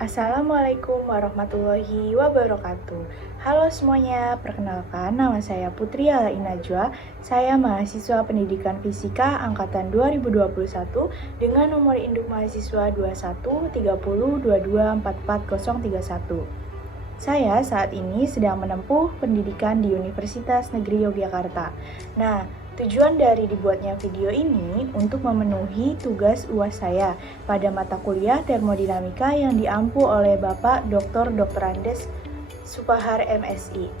Assalamualaikum warahmatullahi wabarakatuh. Halo semuanya, perkenalkan nama saya Putri Alain Najwa. Saya mahasiswa Pendidikan Fisika angkatan 2021 dengan nomor induk mahasiswa 213022444031. Saya saat ini sedang menempuh pendidikan di Universitas Negeri Yogyakarta. Nah, tujuan dari dibuatnya video ini untuk memenuhi tugas UAS saya pada mata kuliah termodinamika yang diampu oleh Bapak Dr. Andes Supahar MSI.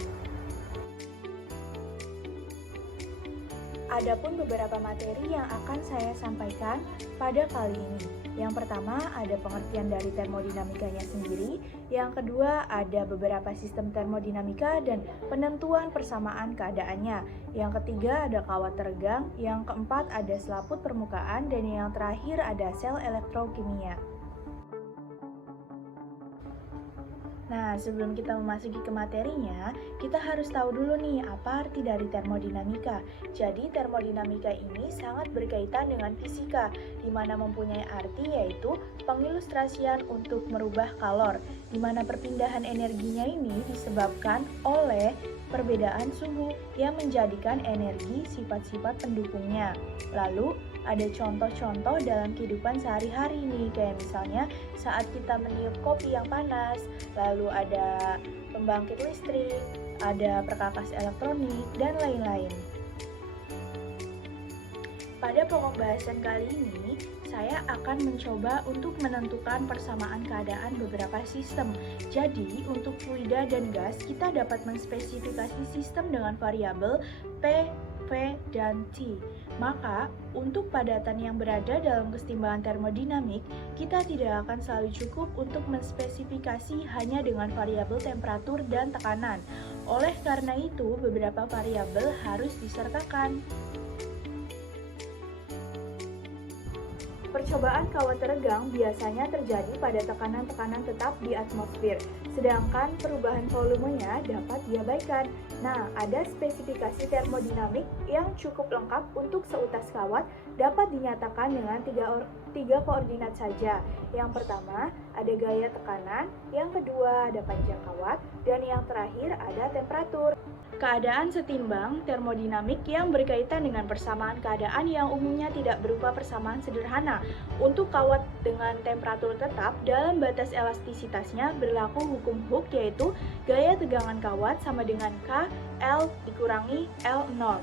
Adapun beberapa materi yang akan saya sampaikan pada kali ini. Yang pertama ada pengertian dari termodinamikanya sendiri, yang kedua ada beberapa sistem termodinamika dan penentuan persamaan keadaannya, yang ketiga ada kawat teregang, yang keempat ada selaput permukaan, dan yang terakhir ada sel elektrokimia. Nah, sebelum kita memasuki ke materinya, kita harus tahu dulu nih apa arti dari termodinamika. Jadi, termodinamika ini sangat berkaitan dengan fisika, di mana mempunyai arti yaitu pengilustrasian untuk merubah kalor, di mana perpindahan energinya ini disebabkan oleh perbedaan suhu yang menjadikan energi sifat-sifat pendukungnya. Lalu, ada contoh-contoh dalam kehidupan sehari-hari nih, kayak misalnya saat kita meniup kopi yang panas, lalu ada pembangkit listrik, ada perkakas elektronik, dan lain-lain. Pada pokok bahasan kali ini, saya akan mencoba untuk menentukan persamaan keadaan beberapa sistem. Jadi, untuk fluida dan gas, kita dapat menspesifikasi sistem dengan variabel P, V, dan T. Maka, untuk padatan yang berada dalam kesetimbangan termodinamik, kita tidak akan selalu cukup untuk menspesifikasi hanya dengan variabel temperatur dan tekanan. Oleh karena itu, beberapa variabel harus disertakan. Percobaan kawat teregang biasanya terjadi pada tekanan-tekanan tetap di atmosfer, sedangkan perubahan volumenya dapat diabaikan. Nah, ada spesifikasi termodinamik yang cukup lengkap untuk seutas kawat dapat dinyatakan dengan tiga koordinat saja. Yang pertama, ada gaya tekanan, yang kedua ada panjang kawat, dan yang terakhir ada temperatur. Keadaan setimbang termodinamik yang berkaitan dengan persamaan keadaan yang umumnya tidak berupa persamaan sederhana. Untuk kawat dengan temperatur tetap, dalam batas elastisitasnya berlaku hukum Hooke, yaitu gaya tegangan kawat sama dengan K L dikurangi L0.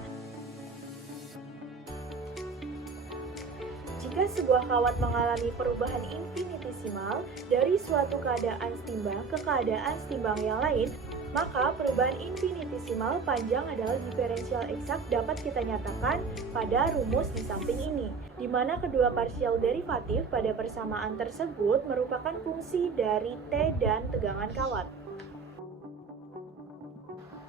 Jika sebuah kawat mengalami perubahan infinitesimal dari suatu keadaan setimbang ke keadaan setimbang yang lain, maka perubahan infinitesimal panjang adalah diferensial eksak dapat kita nyatakan pada rumus di samping ini, di mana kedua parsial derivatif pada persamaan tersebut merupakan fungsi dari T dan tegangan kawat.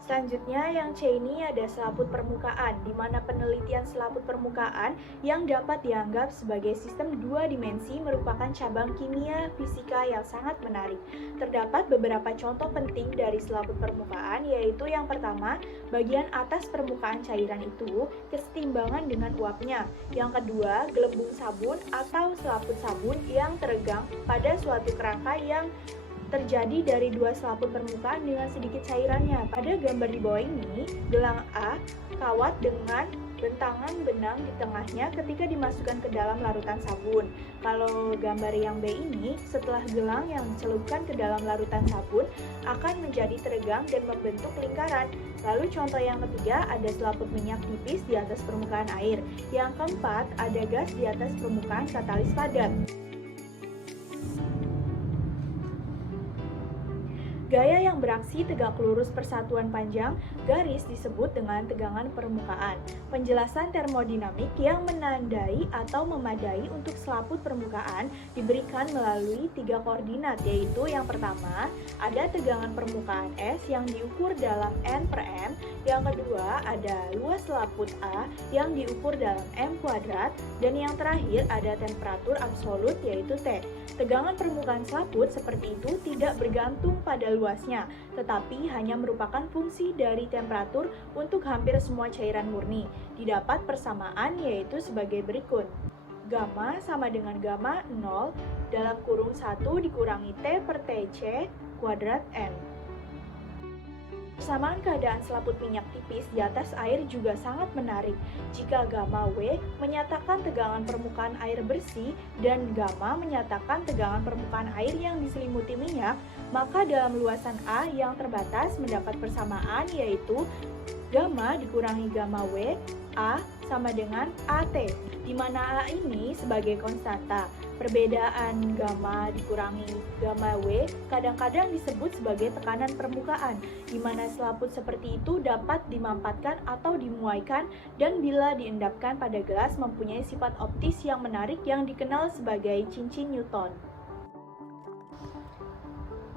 Selanjutnya yang C ini ada selaput permukaan, di mana penelitian selaput permukaan yang dapat dianggap sebagai sistem dua dimensi merupakan cabang kimia fisika yang sangat menarik. Terdapat beberapa contoh penting dari selaput permukaan, yaitu yang pertama, bagian atas permukaan cairan itu kesetimbangan dengan uapnya. Yang kedua, gelembung sabun atau selaput sabun yang teregang pada suatu kerangka yang terjadi dari dua selaput permukaan dengan sedikit cairannya. Pada gambar di bawah ini, gelang A kawat dengan bentangan benang di tengahnya ketika dimasukkan ke dalam larutan sabun. Kalau gambar yang B ini, setelah gelang yang dicelupkan ke dalam larutan sabun akan menjadi teregang dan membentuk lingkaran. Lalu contoh yang ketiga, ada selaput minyak tipis di atas permukaan air. Yang keempat, ada gas di atas permukaan katalis padat. Gaya yang beraksi tegak lurus persatuan panjang garis disebut dengan tegangan permukaan. Penjelasan termodinamik yang menandai atau memadai untuk selaput permukaan diberikan melalui tiga koordinat, yaitu yang pertama, ada tegangan permukaan S yang diukur dalam N per M, yang kedua, ada luas selaput A yang diukur dalam M kuadrat, dan yang terakhir ada temperatur absolut yaitu T. Tegangan permukaan selaput seperti itu tidak bergantung pada luasnya, tetapi hanya merupakan fungsi dari temperatur untuk hampir semua cairan murni. Didapat persamaan yaitu sebagai berikut. Gamma sama dengan gamma 0 dalam kurung 1 dikurangi T per TC kuadrat N. Persamaan keadaan selaput minyak tipis di atas air juga sangat menarik. Jika gamma W menyatakan tegangan permukaan air bersih dan gamma menyatakan tegangan permukaan air yang diselimuti minyak, maka dalam luasan A yang terbatas mendapat persamaan yaitu gamma dikurangi gamma W, A sama dengan AT, di mana A ini sebagai konstanta. Perbedaan gamma dikurangi gamma W kadang-kadang disebut sebagai tekanan permukaan, di mana selaput seperti itu dapat dimampatkan atau dimuaikan dan bila diendapkan pada gelas mempunyai sifat optis yang menarik yang dikenal sebagai cincin Newton.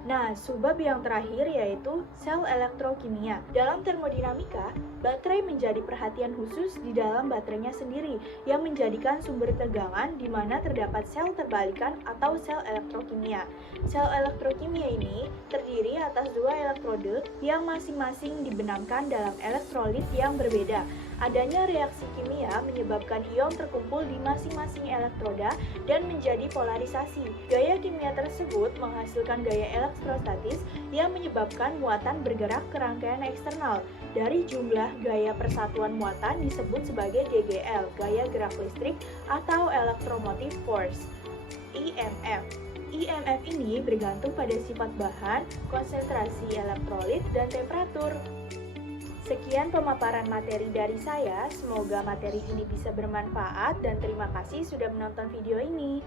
Nah, subbab yang terakhir yaitu sel elektrokimia. Dalam termodinamika, baterai menjadi perhatian khusus di dalam baterainya sendiri yang menjadikan sumber tegangan di mana terdapat sel terbalikan atau sel elektrokimia. Sel elektrokimia ini terdiri atas dua elektrode yang masing-masing dibenamkan dalam elektrolit yang berbeda. Adanya reaksi kimia menyebabkan ion terkumpul di masing-masing elektroda dan menjadi polarisasi. Gaya kimia tersebut menghasilkan gaya elektrostatis yang menyebabkan muatan bergerak ke rangkaian eksternal. Dari jumlah gaya persatuan muatan disebut sebagai GGL, gaya gerak listrik atau electromotive force. IMF. IMF ini bergantung pada sifat bahan, konsentrasi elektrolit, dan temperatur. Sekian pemaparan materi dari saya, semoga materi ini bisa bermanfaat dan terima kasih sudah menonton video ini.